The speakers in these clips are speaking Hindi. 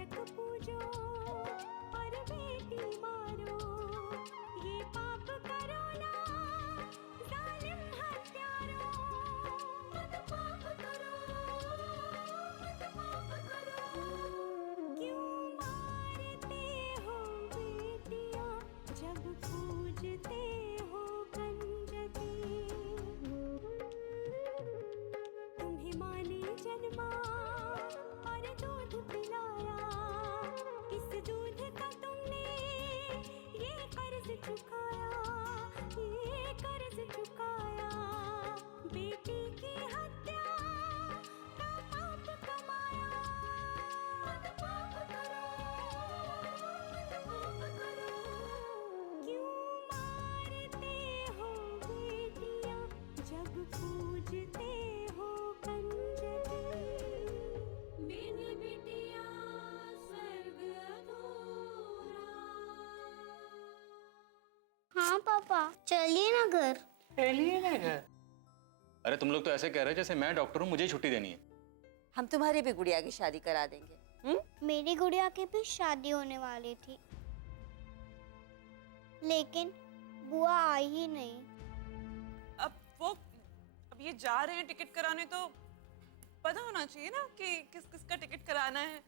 शिक्षक पूजो और बेटी मारो, ये पाप करो ना जालिम हत्यारों। मत पाप करो, मत पाप करो। क्यों मारते हो बेटियां जब पूजते हो कंजकी। तुम्हें माँ ने जन्मा और दूध पिलाया, इस दूध का तुमने ये कर्ज चुकाया, ये कर्ज चुकाया। बेटी की हत्या का पाप कमाया। मत पाप करो, मत पाप करो। क्यों मारते हो बेटियां जब पूजते हो कंजकी। मेरी बिटिया स्वर्ग अधूरा। हाँ पापा, चलिए ना घर। चलिए ना घर। अरे तुम लोग तो ऐसे कह रहे हो जैसे मैं डॉक्टर हूँ, मुझे ही छुट्टी देनी है। हम तुम्हारी भी गुड़िया की शादी करा देंगे। मेरी गुड़िया की भी शादी होने वाली थी, लेकिन बुआ आई ही नहीं। अब ये जा रहे हैं टिकट कराने, तो पता होना चाहिए ना कि किस किस का टिकट कराना है,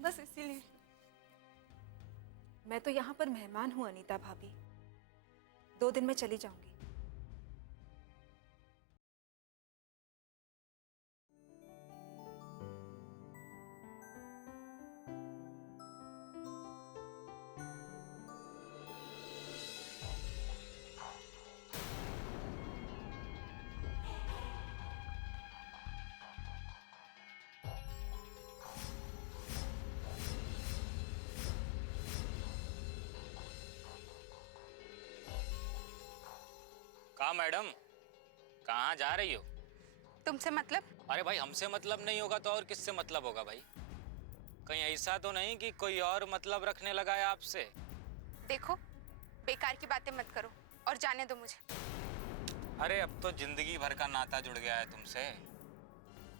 बस इसीलिए। मैं तो यहाँ पर मेहमान हूँ अनीता भाभी, 2 दिन में चली जाऊंगी। कहाँ मैडम, कहाँ जा रही हो? तुमसे मतलब? अरे भाई हमसे मतलब नहीं होगा तो और किससे मतलब होगा भाई? कहीं ऐसा तो नहीं कि कोई और मतलब रखने लगा है आपसे? देखो, बेकार की बातें मत करो और जाने दो मुझे। अरे अब तो जिंदगी भर का नाता जुड़ गया है तुमसे,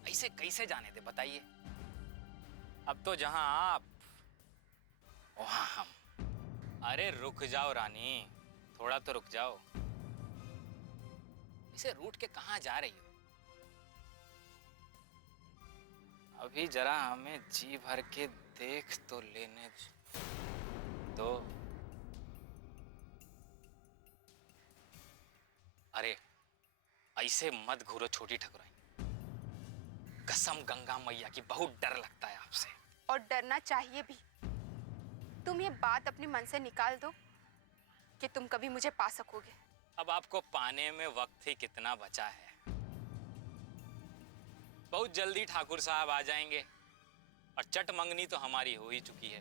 ऐसे कैसे जाने दे बताइए? अब तो जहां आप वहां हम। अरे रुक जाओ रानी, थोड़ा तो रुक जाओ। इसे रूट के कहां जा रही हो? अभी जरा हमें जी भर के देख तो लेने दो। अरे ऐसे मत घूरो छोटी ठकुराइन, कसम गंगा मैया की बहुत डर लगता है आपसे। और डरना चाहिए भी। तुम ये बात अपने मन से निकाल दो कि तुम कभी मुझे पा सकोगे। अब आपको पाने में वक्त ही कितना बचा है? बहुत जल्दी ठाकुर साहब आ जाएंगे और चट मंगनी तो हमारी हो ही चुकी है,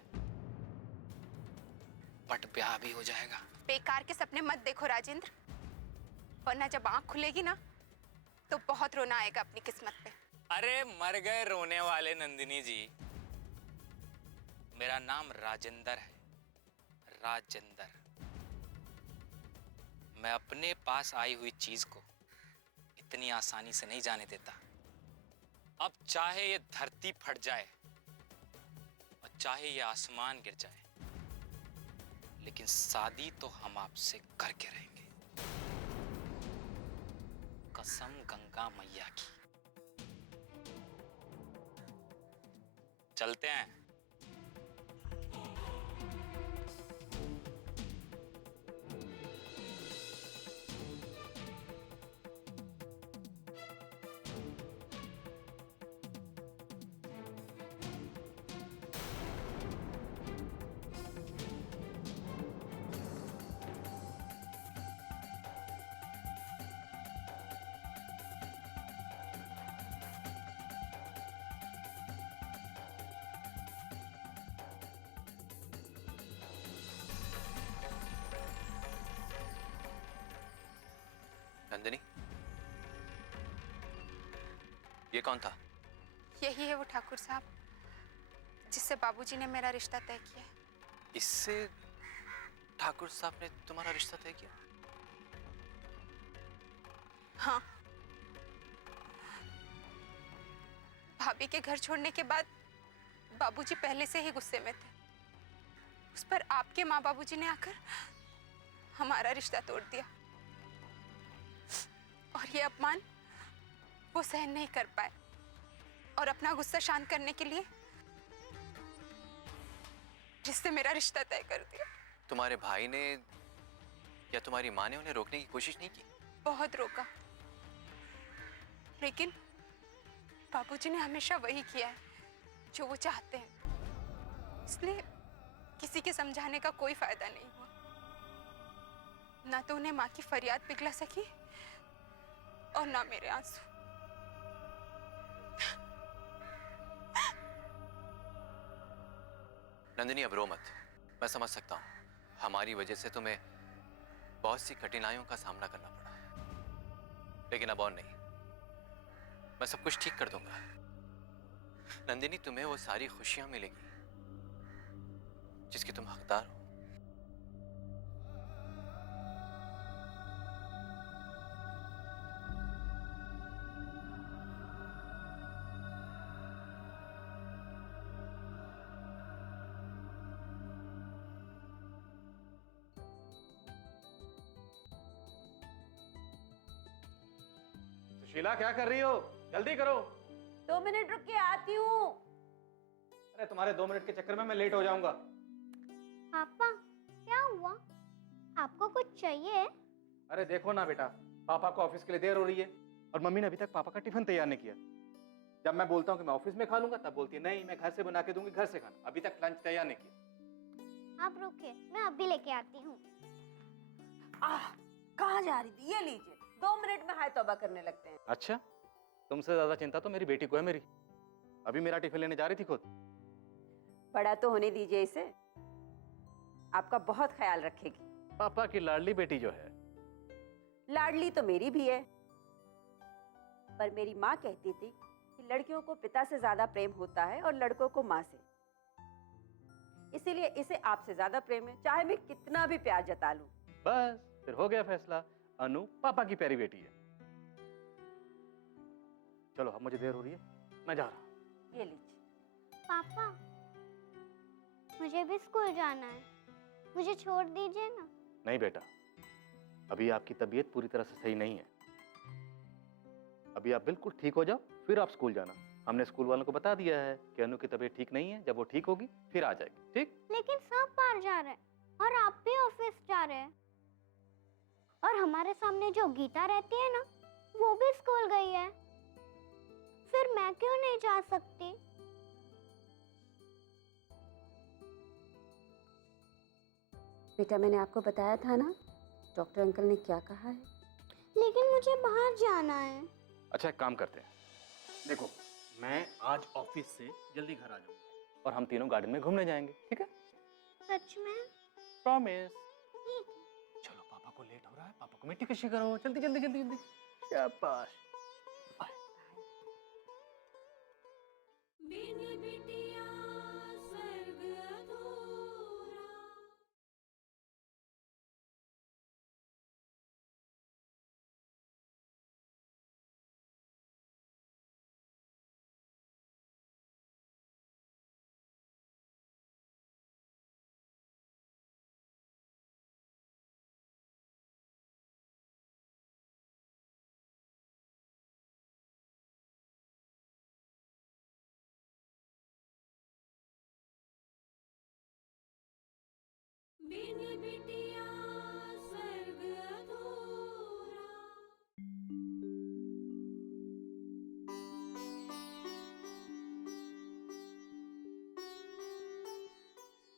पट ब्याह भी हो जाएगा। बेकार के सपने मत देखो राजेंद्र, वरना जब आंख खुलेगी ना तो बहुत रोना आएगा अपनी किस्मत पे। अरे मर गए रोने वाले नंदिनी जी, मेरा नाम राजेंद्र है, राजेंद्र। मैं अपने पास आई हुई चीज को इतनी आसानी से नहीं जाने देता। अब चाहे ये धरती फट जाए और चाहे ये आसमान गिर जाए, लेकिन शादी तो हम आपसे करके रहेंगे, कसम गंगा मैया की। चलते हैं। नंदिनी, ये कौन था? यही है वो ठाकुर साहब जिससे बाबूजी ने मेरा रिश्ता तय किया है। इससे ठाकुर साहब ने तुम्हारा रिश्ता तय किया? हाँ, भाभी के घर छोड़ने के बाद बाबूजी पहले से ही गुस्से में थे। उस पर आपके माँ बाबूजी ने आकर हमारा रिश्ता तोड़ दिया और ये अपमान वो सहन नहीं कर पाए और अपना गुस्सा शांत करने के लिए जिससे मेरा रिश्ता तय कर दिया। तुम्हारे भाई ने या तुम्हारी माँ ने उन्हें रोकने की कोशिश नहीं की? बहुत रोका, लेकिन बाबूजी ने हमेशा वही किया है जो वो चाहते हैं। इसलिए किसी के समझाने का कोई फायदा नहीं हुआ। ना तो उन्हें माँ की फरियाद पिघला सकी और ना मेरे आंसू। नंदिनी, अब रो मत। मैं समझ सकता हूँ, हमारी वजह से तुम्हें बहुत सी कठिनाइयों का सामना करना पड़ा, लेकिन अब और नहीं। मैं सब कुछ ठीक कर दूंगा। नंदिनी, तुम्हें वो सारी खुशियां मिलेगी जिसकी तुम हकदार हो। सुशीला, क्या कर रही हो? जल्दी करो। 2 मिनट रुक के आती हूँ। अरे तुम्हारे 2 मिनट के चक्कर में मैं लेट हो जाऊंगा। पापा क्या हुआ? आपको कुछ चाहिए? अरे देखो ना बेटा, पापा को ऑफिस के लिए देर हो रही है और मम्मी ने अभी तक पापा का टिफिन तैयार नहीं किया। जब मैं बोलता हूँ कि मैं ऑफिस में खा लूंगा, तब बोलती है नहीं, मैं घर से बना के दूंगी, घर से खाना। अभी तक लंच तैयार नहीं किया। आप रुकिए, मैं अभी लेके आती हूँ। कहाँ जा रही थी? ये लीजिए। 2 मिनट में हाय तौबा करने लगते हैं। अच्छा, तुमसे ज्यादा चिंता तो मेरी बेटी को है मेरी। अभी मेरा टिफिन लेने जा रही थी खुद। बड़ा तो होने दीजिए इसे, आपका बहुत ख्याल रखेगी। पापा की लाडली बेटी जो है। लाडली तो मेरी भी है, पर मेरी माँ कहती थी कि लड़कियों को पिता से ज्यादा प्रेम होता है और लड़कों को माँ से। इसीलिए इसे आपसे ज्यादा प्रेम है, चाहे मैं कितना भी प्यार जता लूं। बस फिर हो गया फैसला, अनु पापा की प्यारी बेटी है। चलो, अब मुझे देर हो रही है, मैं जा रहा हूँ। ये लीजिए। पापा मुझे भी स्कूल जाना है, मुझे छोड़ दीजिए ना। नहीं बेटा, अभी आपकी तबीयत पूरी तरह से सही नहीं है। अभी आप बिल्कुल ठीक हो जाओ, फिर आप स्कूल जाना। हमने स्कूल वालों को बता दिया है कि अनु की तबीयत ठीक नहीं है। जब वो ठीक होगी फिर आ जाएगी। ठीक? लेकिन सब बाहर जा रहे हैं और आप भी ऑफिस जा रहे हैं, और हमारे सामने जो गीता रहती है ना, वो भी स्कूल गई है। फिर मैं क्यों नहीं जा सकती? बेटा, मैंने आपको बताया था ना डॉक्टर अंकल ने क्या कहा है। लेकिन मुझे बाहर जाना है। अच्छा, एक काम करते हैं। देखो, मैं आज ऑफिस से जल्दी घर आ जाऊंगा और हम तीनों गार्डन में घूमने जाएंगे। ठीक है? सच में? प्रॉमिस। ठीक है। चलो, पापा को लेट हो रहा है, पापा को मिट्टी कशी करो। जल्दी जल्दी जल्दी जल्दी। शाबाश। बिन बिटिया स्वर्ग अधूरा। बिन बिटिया स्वर्ग अधूरा।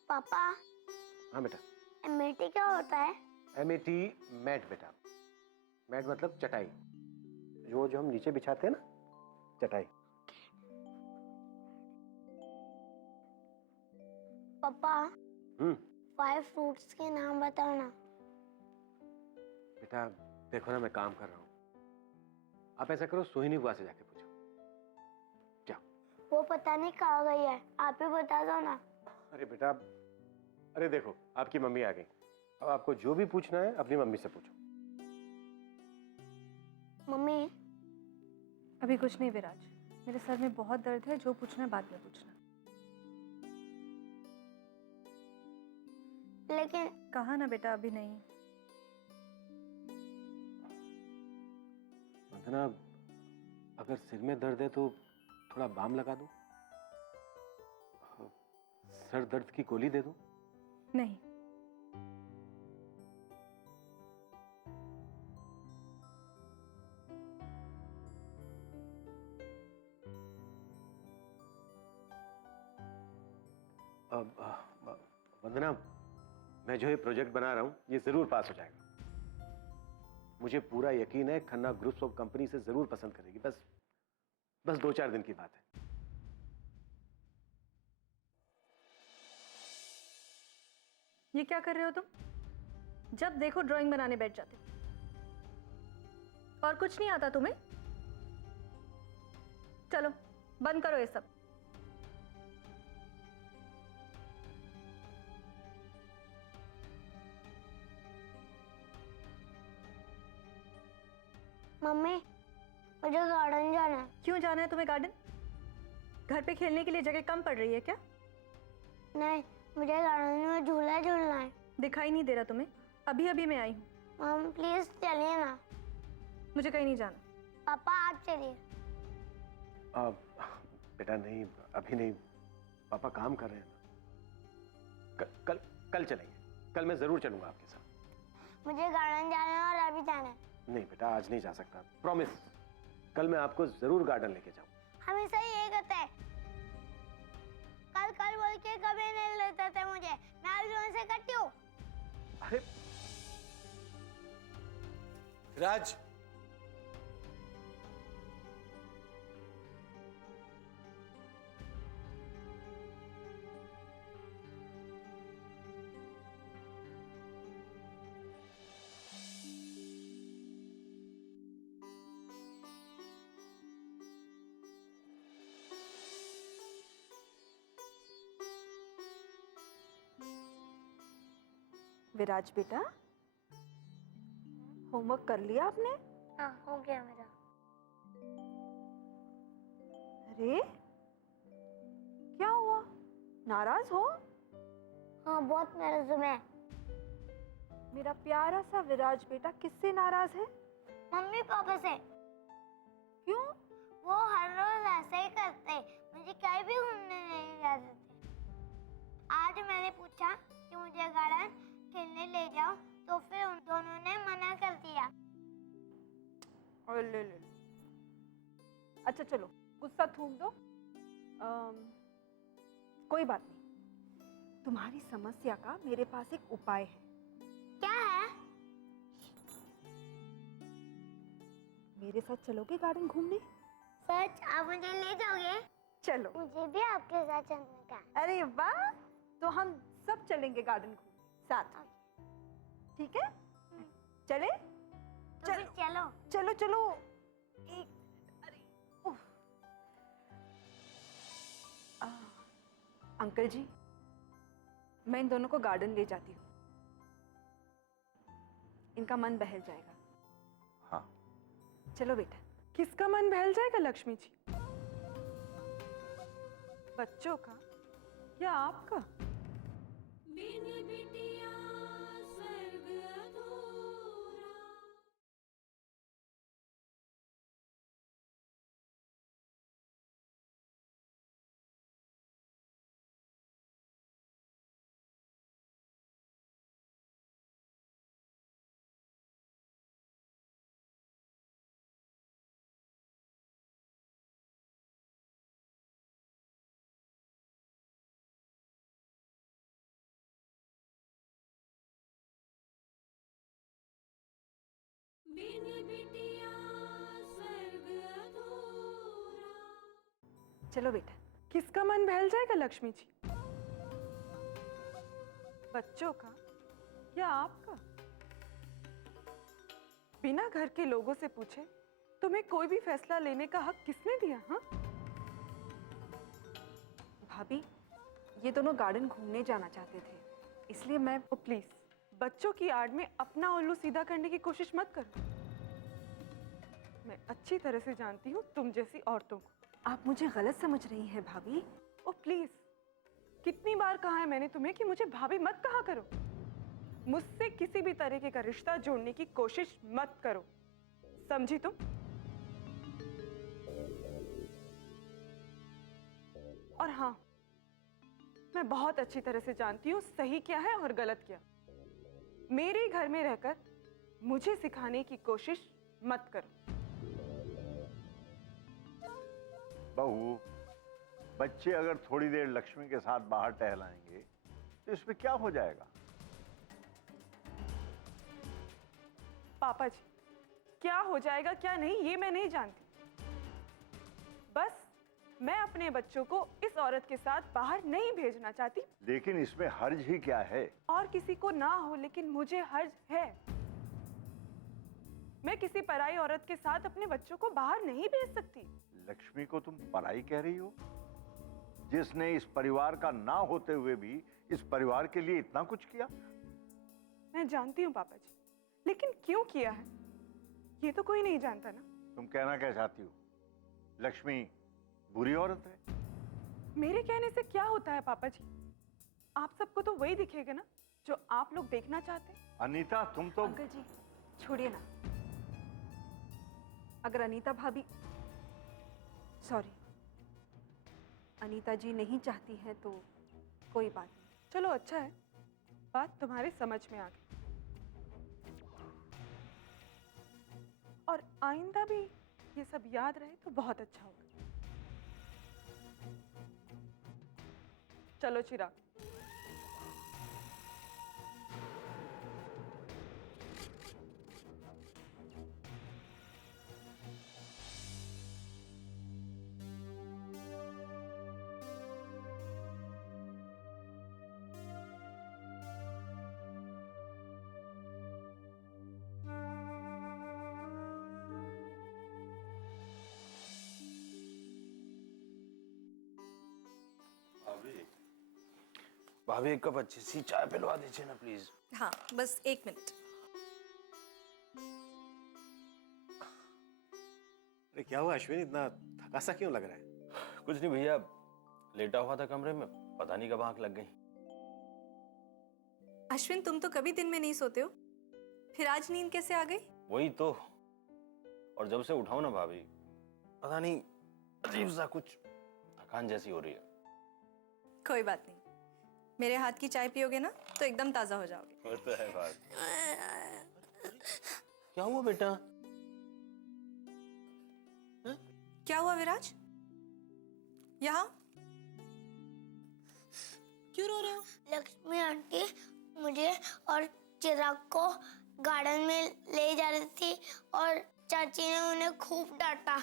पापा, हाँ बेटा। एमएटी क्या होता है? एमएटी मैट बेटा। मैट मतलब चटाई, जो हम नीचे बिछाते हैं ना, चटाई। पापा 5 फ्रूट्स के नाम बताओ ना। बेटा देखो ना, मैं काम कर रहा हूँ। आप ऐसा करो, सोहिनी बुआ से जाके पूछो। जाओ। वो पता नहीं कहाँ गई है, आप ही बता दो ना। अरे बेटा, अरे देखो, आपकी मम्मी आ गई। अब आपको जो भी पूछना है अपनी मम्मी से पूछो। मम्मी, अभी कुछ नहीं विराज, मेरे सर में बहुत दर्द है, जो पूछना है बाद में पूछना। लेकिन कहा ना बेटा, अभी नहीं। वंदना, अगर सिर में दर्द है तो थोड़ा बाम लगा दूं? सर दर्द की गोली दे दूं? नहीं। वंदना, मैं जो ये प्रोजेक्ट बना रहा हूं ये जरूर पास हो जाएगा। मुझे पूरा यकीन है खन्ना ग्रुप्स ऑफ कंपनी से जरूर पसंद करेगी। बस 2-4 दिन की बात है। ये क्या कर रहे हो तुम? जब देखो ड्राइंग बनाने बैठ जाते हो। और कुछ नहीं आता तुम्हें? चलो बंद करो ये सब। मम्मी, मुझे गार्डन जाना है। क्यों जाना है तुम्हें गार्डन? घर पे खेलने के लिए जगह कम पड़ रही है क्या? नहीं, मुझे गार्डन में झूला झूलना है। दिखाई नहीं दे रहा तुम्हें? अभी अभी मैं आई हूँ। मम प्लीज चलिए ना। मुझे कहीं नहीं जाना। पापा आप चलिए। बेटा नहीं, अभी नहीं, पापा काम कर रहे हैं ना। कल चलेंगे। कल मैं जरूर चलूंगा आपके साथ। मुझे गार्डन जाना है और अभी जाना है। नहीं बेटा, आज नहीं जा सकता, प्रॉमिस। कल मैं आपको जरूर गार्डन लेके जाऊँ। हमेशा यही करते हैं। कल बोल के कभी नहीं लेते थे मुझे। मैं अभी उनसे करती हूँ। अरे राज, विराज बेटा, होमवर्क कर लिया आपने? हाँ, हो गया मेरा। अरे क्या हुआ? नाराज हो? हाँ, बहुत नाराज हूँ मैं। मेरा प्यारा सा विराज बेटा किससे नाराज है? मम्मी पापा से। क्यों? वो हर रोज ऐसे ही करते, मुझे कहीं भी घूमने नहीं जाते थे। आज मैंने पूछा कि मुझे गार्डन खेलने ले जाओ, तो फिर उन दोनों ने मना कर दिया। ले। अच्छा चलो, गुस्सा थूक दो। कोई बात नहीं। तुम्हारी समस्या का मेरे पास एक उपाय है। क्या है? मेरे साथ चलोगे गार्डन घूमने? सच? आप मुझे ले जाओगे? चलो। मुझे भी आपके साथ चलने का। अरे वाह, तो हम सब चलेंगे गार्डन घूमने साथ। ठीक है? चले? तो फिर चलो। चलो चलो। अरे उफ। अंकल जी, मैं इन दोनों को गार्डन ले जाती हूँ। इनका मन बहल जाएगा। हाँ। चलो बेटा। किसका मन बहल जाएगा लक्ष्मी जी? बच्चों का या आपका? बिन बिटिया स्वर्ग अधूरा। बिन बिटिया स्वर्ग अधूरा। चलो बेटा। किसका मन बहल जाएगा लक्ष्मी जी? बच्चों का या आपका? बिना घर के लोगों से पूछे तुम्हें कोई भी फैसला लेने का हक किसने दिया? हाँ भाभी, ये दोनों गार्डन घूमने जाना चाहते थे, इसलिए मैं प्लीज बच्चों की आड़ में अपना उल्लू सीधा करने की कोशिश मत करो। मैं अच्छी तरह से जानती हूँ तुम जैसी औरतों को। आप मुझे गलत समझ रही हैं भाभी। ओ प्लीज, कितनी बार कहा है मैंने तुम्हें कि मुझे भाभी मत कहा करो। मुझसे किसी भी तरीके का रिश्ता जोड़ने की कोशिश मत करो, समझी तुम? और हाँ, मैं बहुत अच्छी तरह से जानती हूँ सही क्या है और गलत क्या। मेरे घर में रहकर मुझे सिखाने की कोशिश मत करो। बहू, बच्चे अगर थोड़ी देर लक्ष्मी के साथ बाहर टहलाएंगे तो इसमें क्या हो जाएगा? पापा जी, क्या हो जाएगा क्या नहीं ये मैं नहीं जानती। बस मैं अपने बच्चों को इस औरत के साथ बाहर नहीं भेजना चाहती। लेकिन इसमें हर्ज ही क्या है? और किसी को ना हो, लेकिन मुझे हर्ज है। मैं किसी पराई औरत के साथ अपने बच्चों को बाहर नहीं भेज सकती। लक्ष्मी को तुम पराई कह रही हो, जिसने इस परिवार का ना होते हुए भी इस परिवार के लिए इतना कुछ किया? मैं जानती हूँ पापा जी, लेकिन क्यों किया है ये तो कोई नहीं जानता ना। तुम कहना क्या चाहती हो? लक्ष्मी बुरी औरत है? मेरे कहने से क्या होता है पापा जी? आप सबको तो वही दिखेगा ना जो आप लोग देखना चाहते हैं। अनीता, तुम तो अंकल जी छोड़िए ना। अगर अनीता भाभी, सॉरी, अनीता जी नहीं चाहती है तो कोई बात नहीं। चलो अच्छा है, बात तुम्हारे समझ में आ गई। और आइंदा भी ये सब याद रहे तो बहुत अच्छा होगा। चलो चिराग। भाभी एक कप अच्छी सी चाय पिलवा दीजिए ना प्लीज। हाँ बस 1 मिनट। अरे क्या हुआ अश्विन, इतना थका सा क्यों लग रहा है? कुछ नहीं भैया, लेटा हुआ था कमरे में, पता नहीं कब आंख लग गई। अश्विन तुम तो कभी दिन में नहीं सोते हो, फिर आज नींद कैसे आ गई? वही तो, और जब से उठाओ ना भाभी, पता नहीं अजीब सा कुछ थकान जैसी हो रही है। कोई बात नहीं, मेरे हाथ की चाय पियोगे ना तो एकदम ताजा हो जाओगे। वो तो है बात। क्या हुआ बेटा? क्या हुआ विराज? यहाँ क्यों रो रहे हो? लक्ष्मी आंटी मुझे और चिराग को गार्डन में ले जा रही थी और चाची ने उन्हें खूब डांटा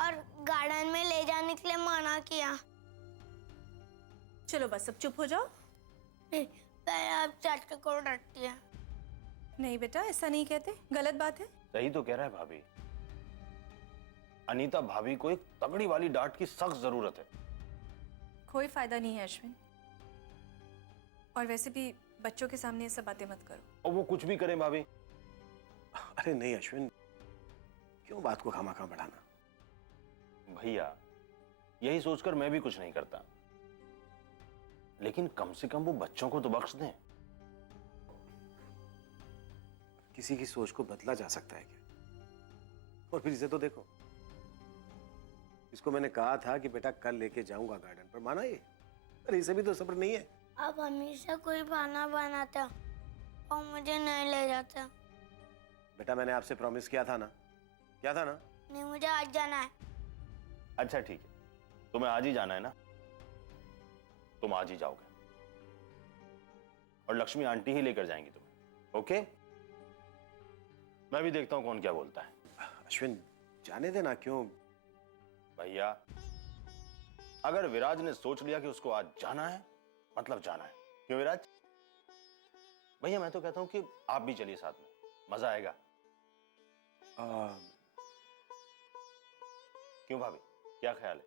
और गार्डन में ले जाने के लिए मना किया। चलो बस अब चुप हो जाओ। नहीं, पहले आप चाची को डांटती है। नहीं बेटा ऐसा नहीं कहते, गलत बात है। सही तो कह रहा है भाभी। अनीता भाभी को एक तगड़ी वाली डांट की सख्त जरूरत है। कोई फायदा नहीं है अश्विन, और वैसे भी बच्चों के सामने ये सब बातें मत करो। और वो कुछ भी करें भाभी। अरे नहीं अश्विन, क्यों बात को खामा-खा बढ़ाना? भैया यही सोचकर मैं भी कुछ नहीं करता, लेकिन कम से कम वो बच्चों को तो बख्श दें। किसी की सोच को बदला जा सकता है क्या? और फिर इसे तो देखो, इसको मैंने कहा था कि बेटा कल लेके जाऊंगा गार्डन पर, माना ये? अरे इसे भी तो सब्र नहीं है। आप हमेशा कोई बहाना बनाते हो और मुझे नहीं ले जाते। बेटा मैंने आपसे प्रॉमिस किया था ना, क्या था ना? नहीं, मुझे आज जाना है। अच्छा ठीक है, तुम्हें आज ही जाना है ना, तुम आज ही जाओगे और लक्ष्मी आंटी ही लेकर जाएंगी तुम्हें। ओके, मैं भी देखता हूं कौन क्या बोलता है। अश्विन जाने देना। क्यों भैया, अगर विराज ने सोच लिया कि उसको आज जाना है, मतलब जाना है। क्यों विराज? भैया मैं तो कहता हूं कि आप भी चलिए साथ में, मजा आएगा। क्यों भाभी, क्या ख्याल है?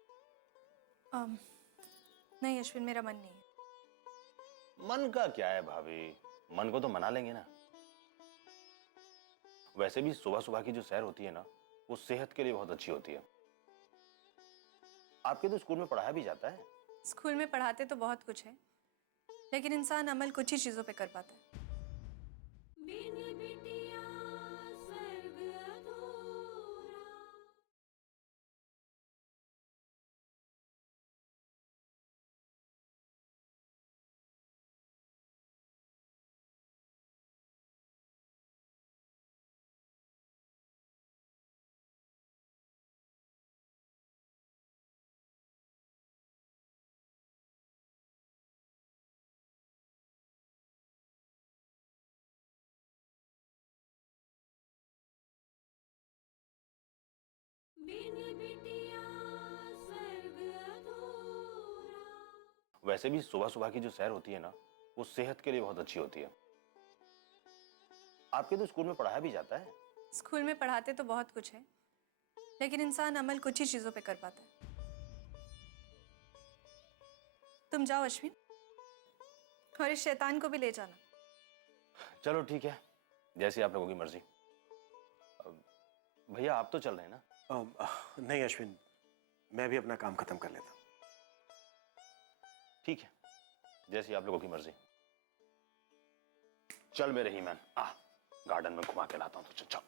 नहीं अश्विन, मेरा मन नहीं है। मन का क्या है भाभी, मन को तो मना लेंगे ना। वैसे भी सुबह सुबह की जो सैर होती है ना, वो सेहत के लिए बहुत अच्छी होती है। आपके तो स्कूल में पढ़ाया भी जाता है। स्कूल में पढ़ाते तो बहुत कुछ है, लेकिन इंसान अमल कुछ ही चीज़ों पे कर पाता है। बिन बिटिया स्वर्ग अधूरा। बिन बिटिया स्वर्ग अधूरा। वैसे भी सुबह सुबह की जो सैर होती है ना, वो सेहत के लिए बहुत अच्छी होती है। आपके तो स्कूल में पढ़ाया भी जाता है। स्कूल में पढ़ाते तो बहुत कुछ है, लेकिन इंसान अमल कुछ ही चीज़ों पे कर पाता है। तुम जाओ अश्विन, और इस शैतान को भी ले जाना। चलो ठीक है, जैसी आप लोगों की मर्जी। भैया आप तो चल रहे हैं ना? नहीं अश्विन, मैं भी अपना काम खत्म कर लेता हूँ। ठीक है, जैसी आप लोगों की मर्जी। चल मेरे ही मैन, गार्डन में घुमा के लाता हूं, तो चल।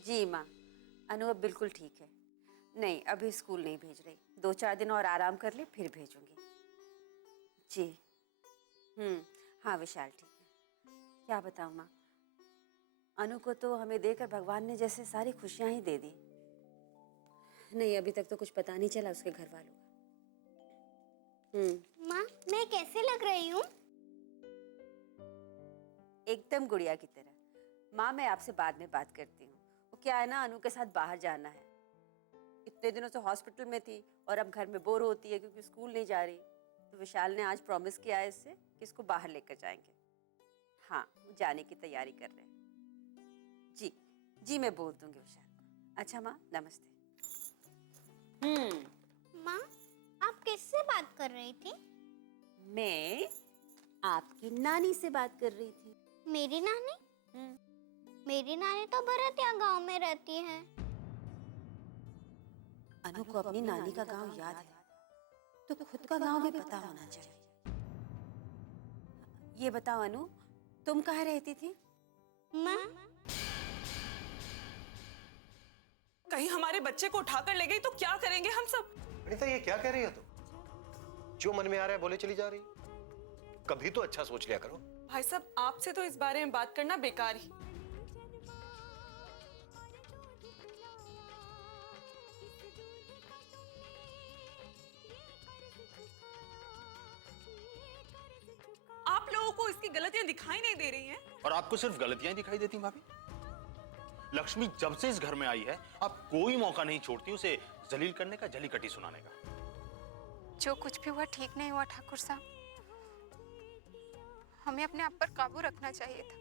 जी माँ, अनु अब बिल्कुल ठीक है। नहीं, अभी स्कूल नहीं भेज रही, 2-4 दिन और आराम कर ले फिर भेजूंगी। जी हाँ विशाल ठीक है। क्या बताऊँ माँ, अनु को तो हमें देकर भगवान ने जैसे सारी खुशियां ही दे दी। नहीं, अभी तक तो कुछ पता नहीं चला उसके घर वालों का। माँ, मैं कैसे लग रही हूँ? एकदम गुड़िया की तरह। माँ मैं आपसे बाद में बात करती हूँ। वो क्या है ना, अनु के साथ बाहर जाना है। इतने दिनों से हॉस्पिटल में थी और अब घर में बोर होती है क्योंकि स्कूल नहीं जा रही। तो विशाल ने आज प्रॉमिस किया है इससे कि इसको बाहर लेकर जाएंगे। हाँ, वो जाने की तैयारी कर रहे हैं। जी जी, मैं बोल दूंगी विशाल को। अच्छा माँ, नमस्ते। माँ, आप किससे बात कर रही थी? मैं आपकी नानी से बात कर रही थी। मेरी नानी? मेरी नानी तो भरतिया गांव में रहती है। अनु को अपनी नानी का गांव याद है, तो खुद का गांव भी पता होना चाहिए। ये बताओ अनु, तुम कहाँ रहती थी? माँ, कहीं हमारे बच्चे को उठाकर ले गई तो क्या करेंगे हम सब? अनीता ये क्या कह रही है तुम? जो मन में आ रहा है बोले चली जा रही। कभी तो अच्छा सोच लिया करो। भाई साहब, आपसे तो इस बारे में बात करना बेकार ही। आप लोगों को इसकी गलतियां दिखाई नहीं दे रही हैं? और आपको सिर्फ गलतियां दिखाई देती भाभी? लक्ष्मी जब से इस घर में आई है, आप कोई मौका नहीं छोड़ती उसे जलील करने का, जली कटी सुनाने का। जो कुछ भी हुआ ठीक नहीं हुआ ठाकुर साहब। हमें अपने आप पर काबू रखना चाहिए था।